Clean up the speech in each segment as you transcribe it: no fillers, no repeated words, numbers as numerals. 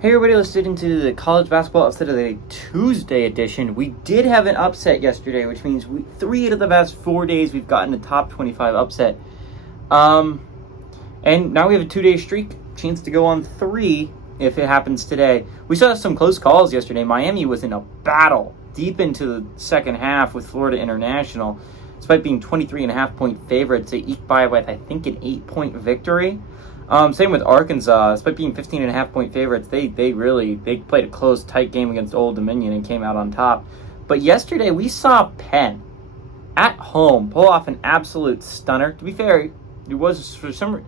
Hey everybody, let's get into the college basketball upset of the day, Tuesday edition. We did have an upset yesterday, which means 3 out of the past 4 days we've gotten a top 25 upset. And now we have a 2-day streak, chance to go on 3 if it happens today. We saw some close calls yesterday. Miami was in a battle deep into the second half with Florida International, despite being 23.5 point favorites. They eked by with, I think, an 8-point victory. Same with Arkansas. Despite being 15.5 point favorites, they played a close, tight game against Old Dominion and came out on top. But yesterday we saw Penn at home pull off an absolute stunner. To be fair, it was for some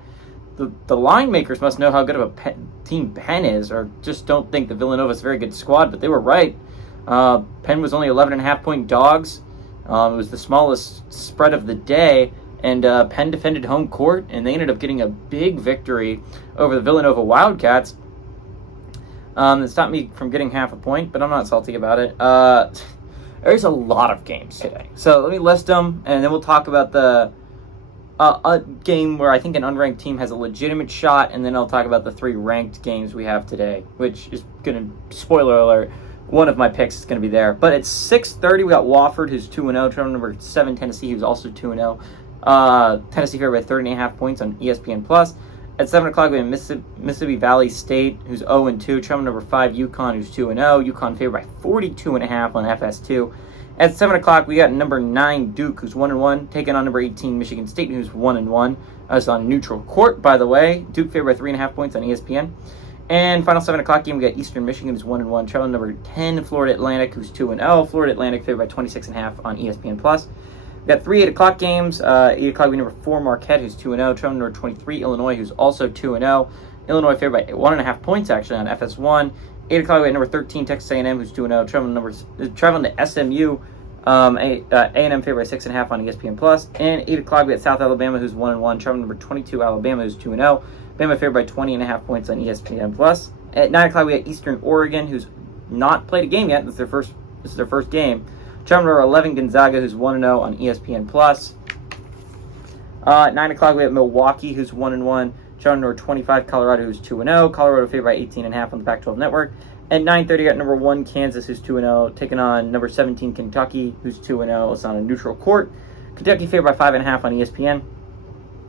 the line makers must know how good of a team Penn is, or just don't think that Villanova's a very good squad. But they were right. Penn was only 11.5 point dogs. It was the smallest spread of the day. And Penn defended home court, and they ended up getting a big victory over the Villanova Wildcats. It stopped me from getting half a point, but I'm not salty about it. There's a lot of games today. So let me list them, and then we'll talk about the a game where I think an unranked team has a legitimate shot, and then I'll talk about the 3 ranked games we have today, which is going to, spoiler alert, one of my picks is going to be there. But at 6:30, we got Wofford, who's 2-0, travel number 7, Tennessee, who's also 2-0. Tennessee favored by 30.5 points on ESPN+. At 7 o'clock, we have Mississippi Valley State, who's 0-2. Travel number 5, UConn, who's 2-0. UConn favored by 42.5 on FS2. At 7 o'clock, we got number 9, Duke, who's 1-1, taking on number 18, Michigan State, who's 1-1. That's on neutral court, by the way. Duke favored by 3.5 points on ESPN. And final 7 o'clock game, we got Eastern Michigan, who's 1-1. Travel number 10, Florida Atlantic, who's 2-0. Florida Atlantic favored by 26.5 on ESPN+. We got 3 8 o'clock games. 8 o'clock, we number 4, Marquette, who's 2-0. Travel number 23, Illinois, who's also 2-0. Illinois favored by 1.5 points, actually, on FS1. 8 o'clock, we got number 13, Texas A&M, who's 2-0. Traveling to SMU. A&M favored by 6.5 on ESPN+. And 8 o'clock, we got South Alabama, who's 1-1. Traveling number 22, Alabama, who's 2-0. Bama favored by 20.5 points on ESPN+. At 9 o'clock, we got Eastern Oregon, who's not played a game yet. This is their first game. Travel number 11, Gonzaga, who's 1-0 on ESPN+. At 9 o'clock, we have Milwaukee, who's 1-1. Travel number 25, Colorado, who's 2-0. Colorado favored by 18.5 on the Pac-12 Network. At 9:30, got number 1, Kansas, who's 2-0, taking on number 17, Kentucky, who's 2-0. It's on a neutral court. Kentucky favored by 5.5 on ESPN.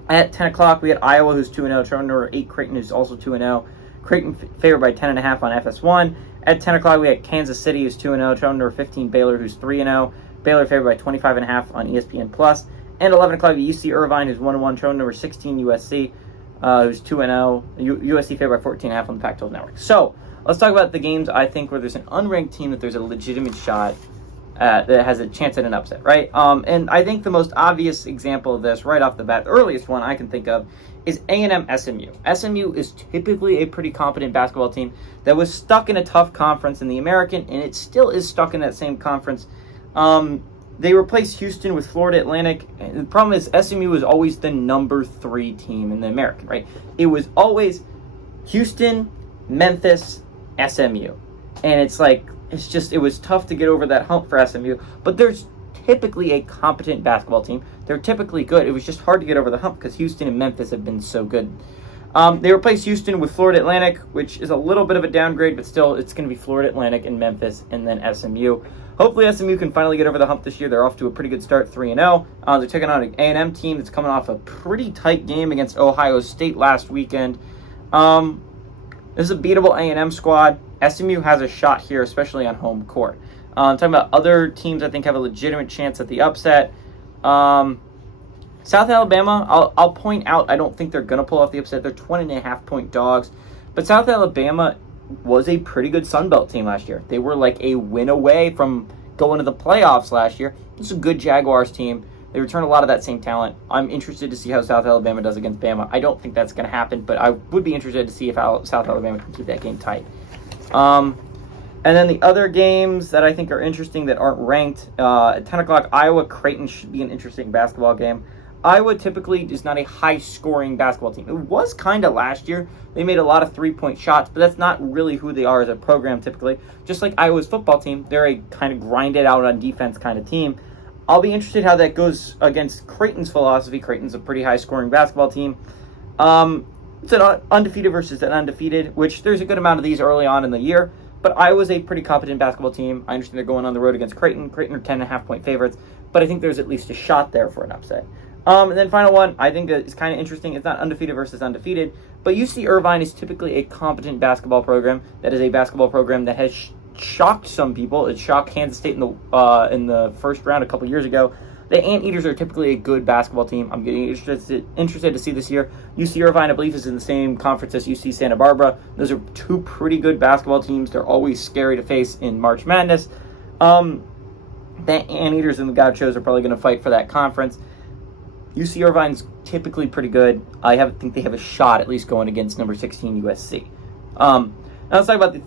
At 10 o'clock, we had Iowa, who's 2-0. Travel number 8, Creighton, who's also 2-0. Creighton favored by 10.5 on FS1. At 10 o'clock, we had Kansas City, who's 2-0. Travel number 15, Baylor, who's 3-0. Baylor favored by 25.5 on ESPN+. And 11 o'clock, we UC Irvine, who's 1-1. Travel number 16, USC, who's 2-0. USC favored by 14.5 on the Pac-12 Network. So let's talk about the games, I think, where there's an unranked team that there's a legitimate shot that has a chance at an upset, right? And I think the most obvious example of this right off the bat, the earliest one I can think of, is A&M SMU. SMU is typically a pretty competent basketball team that was stuck in a tough conference in the American, and it still is stuck in that same conference. They replaced Houston with Florida Atlantic. And the problem is SMU was always the number 3 team in the American, right? It was always Houston, Memphis, SMU. And it was tough to get over that hump for SMU, but there's typically a competent basketball team. They're typically good. It was just hard to get over the hump because Houston and Memphis have been so good. They replaced Houston with Florida Atlantic, which is a little bit of a downgrade, but still it's going to be Florida Atlantic and Memphis and then SMU. Hopefully SMU can finally get over the hump this year. They're off to a pretty good start, 3-0. They're taking on an A&M team that's coming off a pretty tight game against Ohio State last weekend. This is a beatable A&M squad. SMU has a shot here, especially on home court. Talking about other teams I think have a legitimate chance at the upset. South Alabama, I'll point out, I don't think they're going to pull off the upset. They're 20.5 point dogs. But South Alabama was a pretty good Sun Belt team last year. They were like a win away from going to the playoffs last year. This is a good Jaguars team. They return a lot of that same talent. I'm interested to see how South Alabama does against Bama. I don't think that's going to happen, but I would be interested to see if South Alabama can keep that game tight. And then the other games that I think are interesting that aren't ranked, at 10 o'clock, Iowa-Creighton should be an interesting basketball game. Iowa typically is not a high-scoring basketball team. It was kind of last year. They made a lot of three-point shots, but that's not really who they are as a program typically. Just like Iowa's football team, they're a kind of grind-it-out-on-defense kind of team. I'll be interested how that goes against Creighton's philosophy. Creighton's a pretty high-scoring basketball team. It's an undefeated versus an undefeated, which there's a good amount of these early on in the year. But Iowa's a pretty competent basketball team. I understand they're going on the road against Creighton. Creighton are 10.5-point favorites, but I think there's at least a shot there for an upset. And then final one, I think it's kind of interesting. It's not undefeated versus undefeated, but UC Irvine is typically a competent basketball program. That is a basketball program that has shocked some people. It shocked Kansas State in the first round a couple years ago. The Anteaters are typically a good basketball team. I'm getting interested to see this year. UC Irvine, I believe, is in the same conference as UC Santa Barbara. Those are two pretty good basketball teams. They're always scary to face in March Madness. The Anteaters and the Gauchos are probably going to fight for that conference. UC Irvine's typically pretty good. I think they have a shot at least going against number 16 USC. Now let's talk about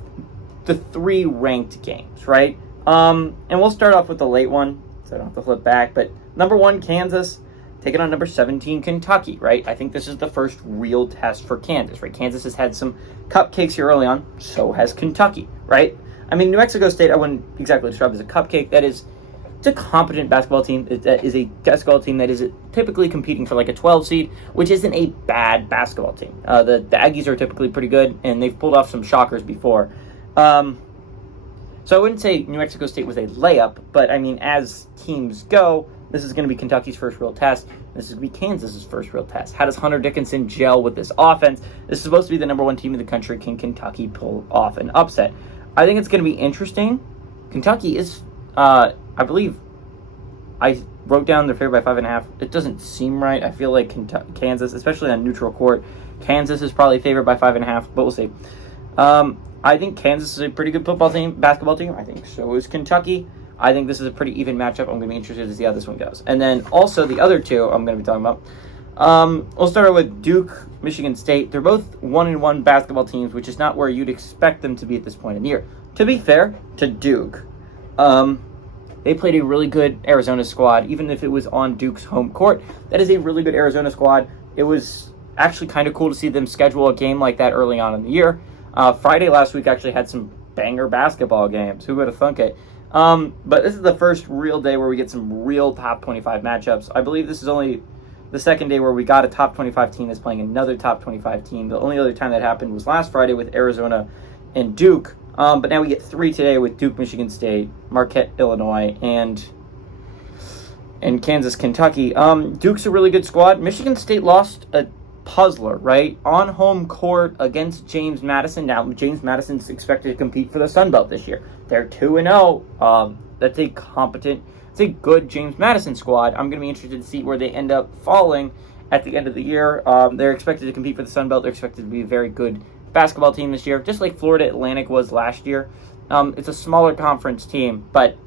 the three ranked games, right? And we'll start off with the late one, so I don't have to flip back. But number 1, Kansas, taking on number 17, Kentucky, right? I think this is the first real test for Kansas, right? Kansas has had some cupcakes here early on. So has Kentucky, right? I mean, New Mexico State, I wouldn't exactly describe as a cupcake. It's a competent basketball team. That is a basketball team that is typically competing for like a 12 seed, which isn't a bad basketball team. The Aggies are typically pretty good, and they've pulled off some shockers before. So I wouldn't say New Mexico State was a layup, but I mean, as teams go, this is going to be Kentucky's first real test. This is going to be Kansas's first real test. How does Hunter Dickinson gel with this offense? This is supposed to be the number 1 team in the country. Can Kentucky pull off an upset? I think it's going to be interesting. Kentucky is, I believe, I wrote down they're favored by 5.5. It doesn't seem right. I feel like Kansas, especially on neutral court, Kansas is probably favored by 5.5, but we'll see. I think Kansas is a pretty good basketball team. I think so is Kentucky. I think this is a pretty even matchup. I'm going to be interested to see how this one goes. And then also the other two I'm going to be talking about. We'll start with Duke, Michigan State. They're both 1-1 basketball teams, which is not where you'd expect them to be at this point in the year. To be fair to Duke, they played a really good Arizona squad, even if it was on Duke's home court. That is a really good Arizona squad. It was actually kind of cool to see them schedule a game like that early on in the year. Friday last week actually had some banger basketball games. Who would have thunk it? But this is the first real day where we get some real top 25 matchups. I believe this is only the second day where we got a top 25 team that's playing another top 25 team. The only other time that happened was last Friday with Arizona and Duke. But now we get 3 today with Duke, Michigan State, Marquette, Illinois, and Kansas, Kentucky. Duke's a really good squad. Michigan State lost a puzzler, right? On home court against James Madison. Now, James Madison's expected to compete for the Sun Belt this year. They're 2-0. That's it's a good James Madison squad. I'm going to be interested to see where they end up falling at the end of the year. They're expected to compete for the Sun Belt. They're expected to be a very good basketball team this year, just like Florida Atlantic was last year. It's a smaller conference team, but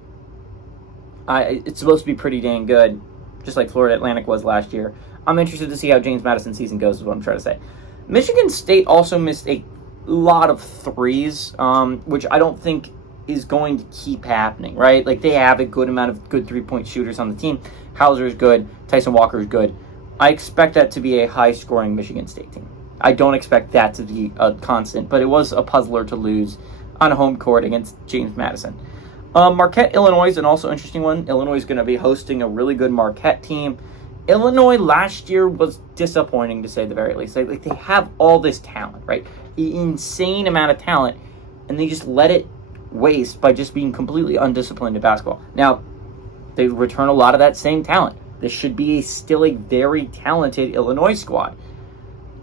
it's supposed to be pretty dang good, just like Florida Atlantic was last year. I'm interested to see how James Madison's season goes, is what I'm trying to say. Michigan State also missed a lot of threes, which I don't think is going to keep happening, right? Like, they have a good amount of good three-point shooters on the team. Hauser is good. Tyson Walker is good. I expect that to be a high-scoring Michigan State team. I don't expect that to be a constant, but it was a puzzler to lose on home court against James Madison. Marquette, Illinois is an also interesting one. Illinois is going to be hosting a really good Marquette team. Illinois last year was disappointing, to say the very least. Like, they have all this talent, right? Insane amount of talent, and they just let it waste by just being completely undisciplined in basketball. Now, they return a lot of that same talent. This should be still a very talented Illinois squad.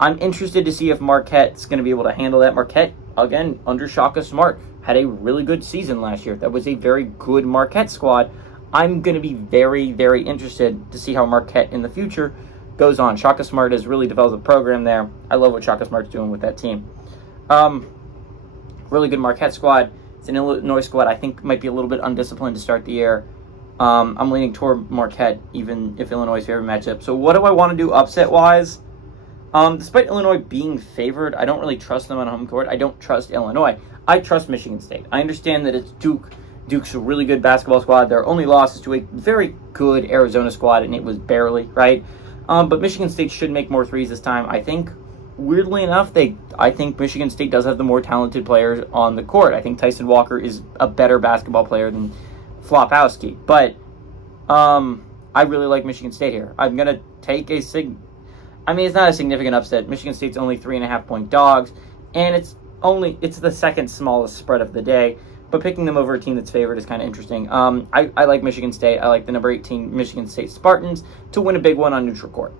I'm interested to see if Marquette's going to be able to handle that. Marquette, again, under Shaka Smart, had a really good season last year. That was a very good Marquette squad. I'm going to be very, very interested to see how Marquette in the future goes on. Shaka Smart has really developed a program there. I love what Shaka Smart's doing with that team. Really good Marquette squad. It's an Illinois squad I think might be a little bit undisciplined to start the year. I'm leaning toward Marquette, even if Illinois' favorite matchup. So what do I want to do upset-wise? Despite Illinois being favored, I don't really trust them on home court. I don't trust Illinois. I trust Michigan State. I understand that it's Duke. Duke's a really good basketball squad. Their only loss is to a very good Arizona squad, and it was barely, right? But Michigan State should make more threes this time. I think, weirdly enough, I think Michigan State does have the more talented players on the court. I think Tyson Walker is a better basketball player than Flopowski. But I really like Michigan State here. I'm going to take I mean, it's not a significant upset. Michigan State's only 3.5-point dogs, and it's the second smallest spread of the day. But picking them over a team that's favored is kind of interesting. I like Michigan State. I like the number 18 Michigan State Spartans to win a big one on neutral court.